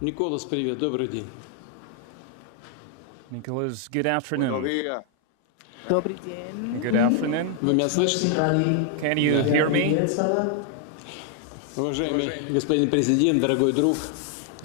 Nicolas, привет, добрый день. Nicolas, good afternoon. Добрый день. Good afternoon. Вы меня слышите? Can you hear me? Уважаемый господин президент, дорогой друг,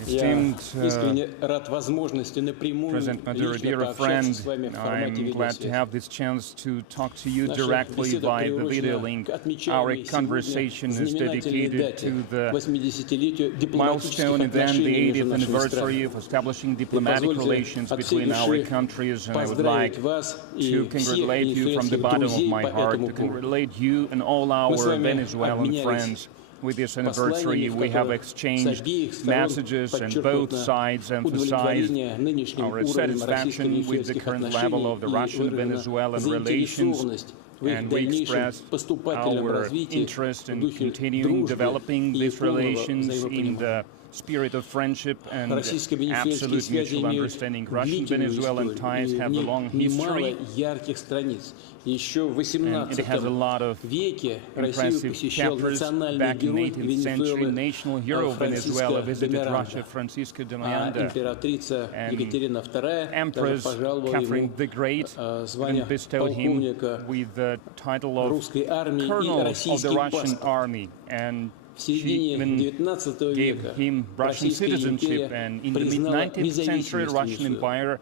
я Esteemed искренне рад возможности напрямую President Maduro, лично dear пообщаться friend, с вами в формате I'm glad to видеосвязи. have this chance to talk to you Наша directly беседа by the video приурочена link. к Our отмечаемой conversation сегодня is знаменательной dedicated дате to the 80-летию дипломатических milestone event, the отношений 80th между нашими anniversary странами. of establishing И diplomatic позвольте relations от всей between our души countries, and I would like поздравить вас и to всех congratulate you from the венесуэльских bottom of друзей my по heart, этому to поводу. congratulate you and all Мы с our вами Venezuelan обменялись friends with this посланиями, anniversary. в We have которых с exchanged обеих сторон messages, and подчеркнуто both sides emphasized удовлетворение нынешним our уровнем satisfaction with the российско-венесуэльских current level отношений of the и выражена Russian-Venezuelan relations, заинтересованность в их and we дальнейшем expressed поступательном our развитии interest в in духе continuing дружбы developing и these полного relations in взаимопонимания. the spirit of friendship and Российско-венесуэльские absolute связи mutual имеют understanding. длительную Russian-Venezuelan историю ties и have a long немало history, ярких страниц. Еще в and it has a lot XVIII of веке Россию impressive посещал chapters. национальный Back in герой 18th century, Венесуэлы national hero of Venezuela Франциско де visited Russia, Миранда. Francisco de А Miranda, императрица and Екатерина II даже Empress пожаловала Catherine ему the Great звание even bestowed him полковника with the title of русской армии и Colonel of the российский Russian паспорт. Army, and В she середине even XIX gave века him Russian Российская citizenship, империя and in the признала mid-19th century, независимость Russian Венесуэлы. Empire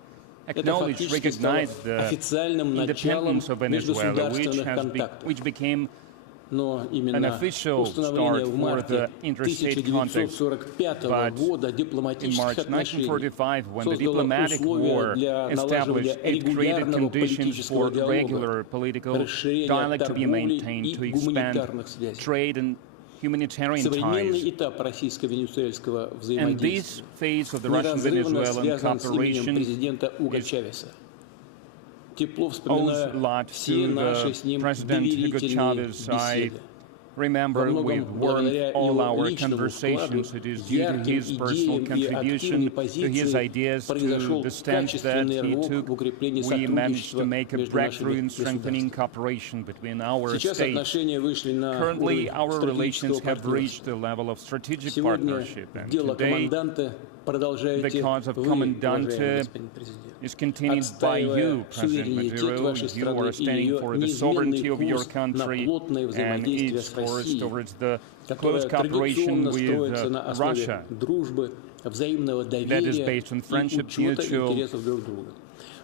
Это acknowledged, фактически стало recognized the официальным началом independence of Venezuela, межгосударственных контактов. which became Но an именно official установление start в for марте the interstate contact. 1945 But года in дипломатических March отношений 1945, when the создало diplomatic условия war для established, налаживания it created регулярного conditions for политического regular диалога, political расширения dialogue to be торговли maintained, и to expand гуманитарных связей. trade and humanitarian Современный ties. этап российско-венесуэльского And взаимодействия this phase of the неразрывно Russian-Venezuelan связан с именем cooperation президента Уго is Чавеса. Тепло owes a вспоминаю lot все to наши с the ним President Hugo доверительные Chavez. I беседы. remember Во with многом warmth благодаря all его our личному conversations. вкладу, It is due to ярким his personal идеям и contribution, активной to his позиции ideas, to произошел the stance that качественный he рывок took. в укреплении We managed сотрудничества to make a между breakthrough нашими in strengthening государствами. cooperation between our Сейчас states. отношения вышли на Currently, уровень our relations стратегического have reached партнерства. the level of strategic Сегодня partnership, and дело today команданта продолжаете the cause of вы, Commandante уважаемый господин президент. is continued by you, President Суверенитет Maduro. вашей You страны are и standing ее for the неизменный sovereignty of your курс на country плотное and взаимодействие its с course Россией, towards the которая close cooperation традиционно with строится на основе Russia дружбы, взаимного that is доверия based on и friendship, учета mutual интересов друг друга.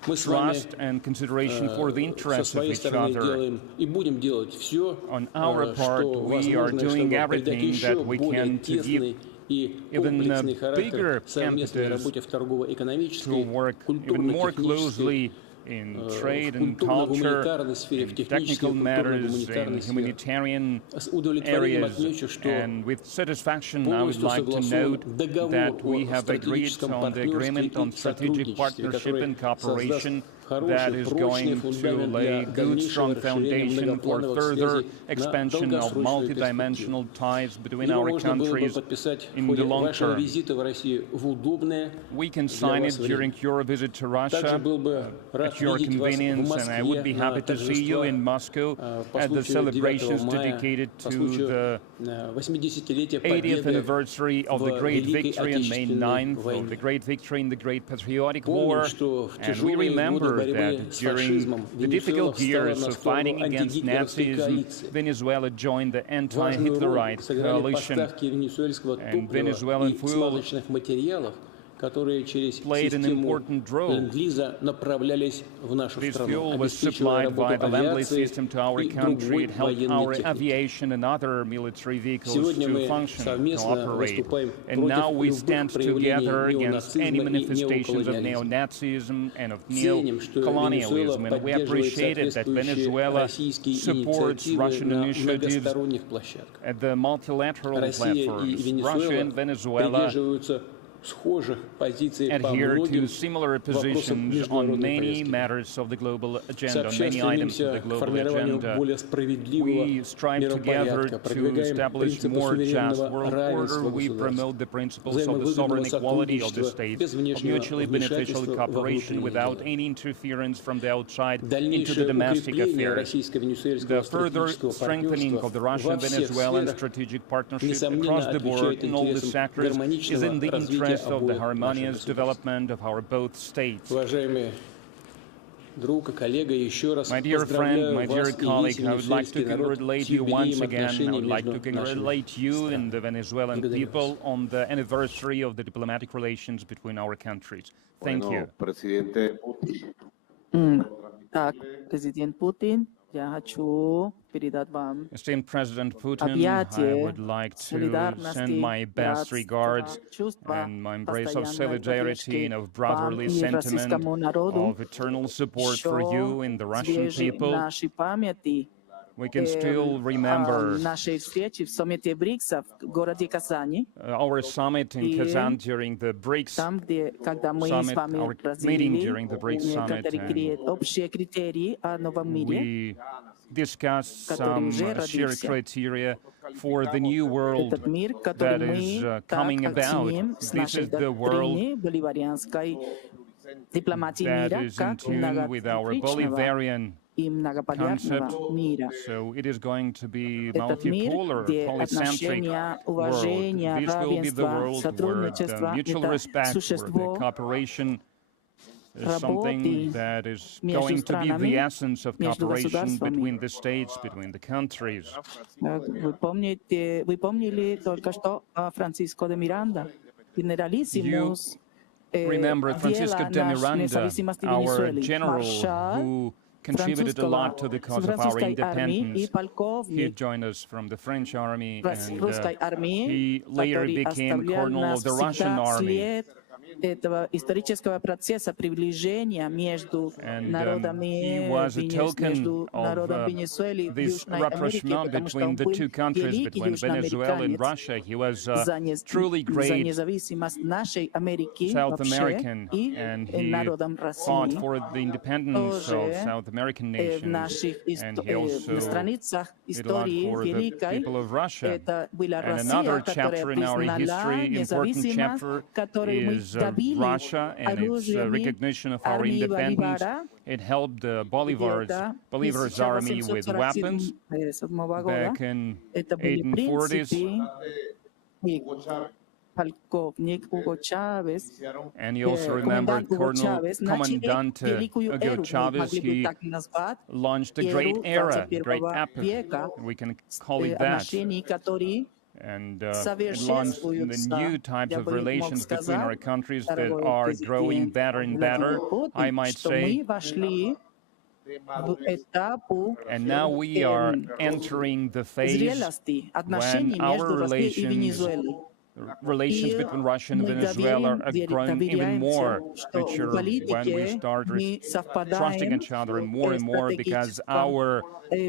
Мы с вами trust and consideration for the со interests of своей each стороны other. делаем и будем делать все, On our part, что we are возможно, doing чтобы придать everything еще that we более can to give тесный и even a комплексный характер bigger совместной impetus работе в to торгово-экономической, work even more closely in trade and culture, культурно-гуманитарной сфере, в in технической technical и matters, культурно-гуманитарной in сфере. humanitarian С удовлетворением areas. отмечу, что And with satisfaction, I would полностью like to согласован note договор that we о have agreed стратегическом on the партнерстве agreement on и strategic сотрудничестве, partnership который and создаст cooperation that хороший, is прочный going to фундамент lay для good, дальнейшего strong расширения foundation for многоплановых further связей на expansion of долгосрочную перспективу. multidimensional ties between Его our можно было бы countries подписать в in ходе the long вашего term. визита в Россию в удобное We can для sign it вас время. during your visit to Также Russia был бы рад at your видеть вас в convenience, and I would be Москве на happy to see you in Moscow по at the случаю 9 celebrations мая, dedicated по to случаю the 80-летия 80th победы anniversary of the в great Великой victory on May Отечественной 9th, of войне. the great victory in the Great Patriotic Помним, War. что в And we тяжелые годы remember борьбы that с during фашизмом the Венесуэла difficult встала years на of сторону fighting against антигитлеровской Nazism, коалиции. Venezuela joined the Важную роль anti-Hitlerite сыграли coalition, поставки венесуэльского and топлива Venezuelan и fuel смазочных материалов, которые через played an систему important role. Ленд-Лиза направлялись в нашу This страну, fuel was обеспечивая supplied by работу the Lend-Lease авиации system to our и country. другой It helped военной our техники. aviation and other military vehicles Сегодня to мы function, совместно cooperate. выступаем And now we против stand любых проявлений together against any неонацизма и manifestations of неоколониализма. neo-Nazism and of Ценим, что Венесуэла neo-colonialism. And we поддерживает appreciate it that соответствующие Venezuela российские supports инициативы Russian на initiatives многосторонних площадках. at the multilateral Россия и platforms. Russia Венесуэла and Venezuela придерживаются схожих позиций по adhere многим to similar вопросам positions on международной many повестки. matters of the global agenda, on Сообща many items of стремимся the к global формированию agenda. более справедливого We strive together миропорядка, to продвигаем establish принципы more just суверенного world равенства order. We государств, promote the principles of the взаимовыгодного sovereign equality of the сотрудничества states, без of внешнего mutually beneficial вмешательства во cooperation внутренние without дела. any interference from the outside into the Дальнейшее domestic укрепление affairs. российско-венесуэльского The further стратегического strengthening of the партнерства во всех Russian-Venezuelan сферах strategic partnership несомненно across the board отвечает in all the интересам sectors is in гармоничного the развития interest of the обоих harmonious наших development of our both states. Уважаемый друг и коллега, еще раз My dear friend, my поздравляю dear вас и colleague, весь I would like to венесуэльский народ congratulate с you once юбилеем again. I отношений would like to между нашими congratulate you and the странами. Venezuelan Благодарю people вас. on the anniversary of the diplomatic relations between our countries. Thank you. Presidente Putin. Так, президент Путин, я хочу передать вам Esteemed President Putin, I объятие would like to солидарности, send my best regards чувства and my embrace of постоянной solidarity and поддержки of brotherly вам и sentiment, российскому народу. of eternal support for Еще you and the Russian свежи people. наши памяти We can still remember нашей встречи в саммите БРИКСов в городе Казани, our summit in И Kazan during the BRICS там, где, когда мы с summit, вами our meeting разделили during the BRICS summit, некоторые and общие критерии о новом мире, we discussed который some уже shared родился. criteria for the new world Этот мир, that который is мы coming так about. оценим с This нашей is the world доктрины боливарианской дипломатии that мира, is in как tune with our многоцентричного Bolivarian и многополярного concept. мира. So it is going to be Этот мир, multipolar, где polycentric отношения, world. уважение, This will be the равенство, world where the сотрудничество, mutual это respect, where the существо cooperation is работы something that is между going to be the странами, essence of между cooperation государствами. between the states, between the countries. Вы помнили только что Франциско де Миранда, генералиссимус Remember Francisco de Miranda, независимости our Венесуэлы, general маршал who contributed a lot to the cause of our французской армии и independence. He полковник joined us from the French army, and русской армии, he later который became оставлял colonel of нас the Russian всегда army. след этого исторического процесса приближения между And народами, he was a token между of народом Венесуэлы и this Южной Америки, rapprochement потому что between он the был two countries, великий between Venezuela and южноамериканец Russia. He was за truly за great независимость нашей Америки South вообще American, и and he народом fought России. for the independence of Тоже South American в nations, наших and he also на страницах did a lot истории for the великой people of Russia. это была And Россия, another которая chapter in our признала history, important независимость, chapter, которой мы is добили Russia and its recognition of our армии independence. Боливара. It helped И Bolivar's это army with weapons 1847 года. back in Это были 1840s. принципы, и полковник Уго Чавес, And he also remembered комендант Уго Colonel Чавес, начали Commandant великую Hugo эру, Chavez. могли бы He так назвать, launched a great эру era, great 21 epoch. века, We can call it that. отношений, которые And it launched the new types of relations between our countries that are growing better and better, I might что say. мы вошли в этапу And now we are entering the phase зрелости отношений when our между Россией и Венесуэлой. relations between Russia and Мы Venezuela are growing even more доверяемся, richer что в when we политике start мы trusting совпадаем each other more and more because стратегическом our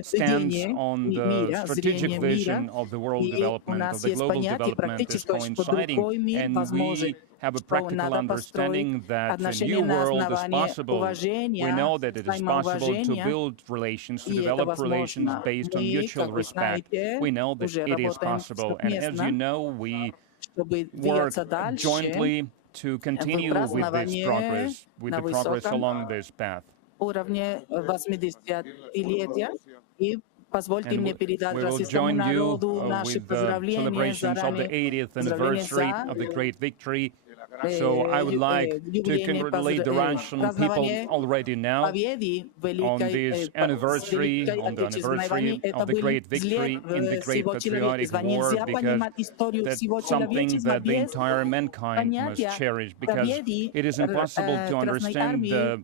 stance видении on the мира, strategic зрения vision мира. of the world И у development, нас of the есть global понятие development is практическое, что coinciding, другой мир and возможен, we have a что practical надо understanding построить that a отношения new на world is основании possible. We уважения, know that it is possible to взаимоуважения, build relations, to и это develop relations возможно. based on Мы, mutual как вы respect. знаете, We know that уже it is работаем possible. And as совместно, you know, we чтобы work двигаться дальше jointly to continue with this празднование progress, with на the progress высоком along this path. уровне 80-летия. И позвольте And мне передать we will российскому join you народу наши with the поздравления celebrations of the заранее. 80th anniversary of the great victory. So I would like to congratulate the Russian people already now on this anniversary, on the anniversary of the great victory in the Great Patriotic War, because that's something that the entire mankind must cherish, because it is impossible to understand the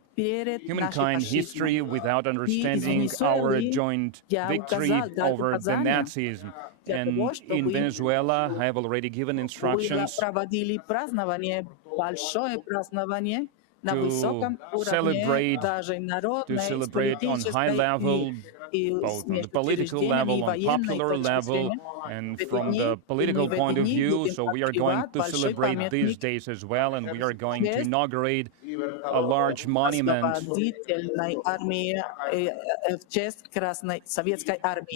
humankind history without understanding our joint victory over the Nazism. And in Venezuela, I have already given instructions проводили празднование, большое празднование на высоком уровне, celebrate, даже народной, с on high level, both on the political level, on popular level, and from the political point of view. So we are going to celebrate these days as well, and we are going to inaugurate a large monument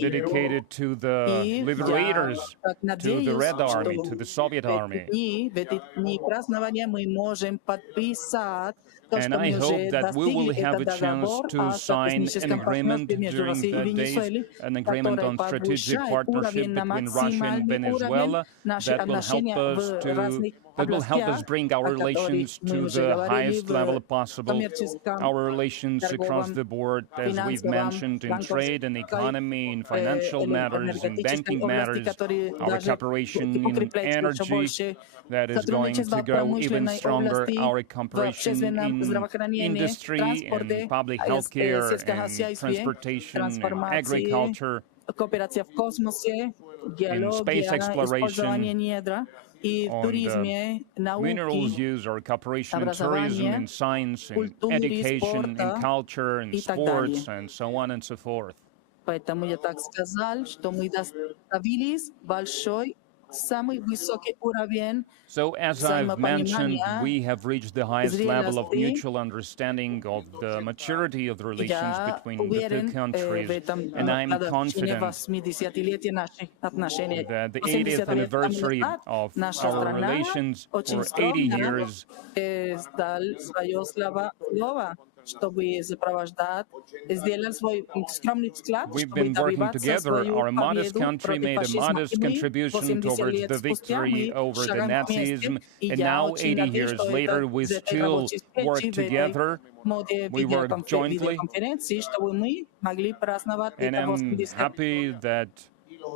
dedicated to the liberators, to the Red Army, to the Soviet Army. And I hope that we will have a chance to sign an agreement during the days, an agreement on strategic partnership between between Russia and Venezuela that will help us bring our relations to the highest level possible. Our relations across the board, as we've mentioned, in trade and economy, in financial matters, in banking matters, our cooperation in energy that is going to go even stronger, our cooperation in industry and public health care and transportation and agriculture, cooperacja w kosmosie, in space exploration, i w on turizmie, minerals nauki, use, our cooperation in tourism, obrazowanie, in science, in kultury, education, in sporta culture, in и так sports, далее. and so on and so forth. Поэтому я так сказал, что мы добились большой, самый высокий уровень So, as I've mentioned, взаимопонимания, we have reached the highest level of зрелости. mutual understanding of the maturity of the relations Я between the уверен two в countries, этом and I'm годовщине confident 80-летия наших отношений. that the 80 80th лет тому anniversary назад of наша our страна relations очень for 80 скромно years дал свое слово, чтобы сопровождать, сделал свой скромный вклад, we've чтобы been working добиваться together. свою Our modest победу country против made a фашизма. И modest мы contribution 80 towards лет the спустя victory мы over the шагаем Nazism, вместе. И and я now, очень 80 надеюсь, years что later, we из этой still рабочей work встречи, в этой together. моде We work jointly, видеоконференции, чтобы мы могли праздновать and это I'm 80 happy that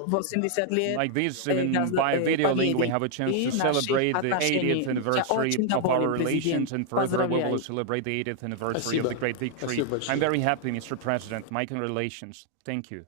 80 лет like this, even by video link, we have a chance to celebrate the 80th anniversary of our relations, and further we will celebrate the 80th anniversary of the great victory. I'm very happy, Mr. President. My congratulations. Thank you.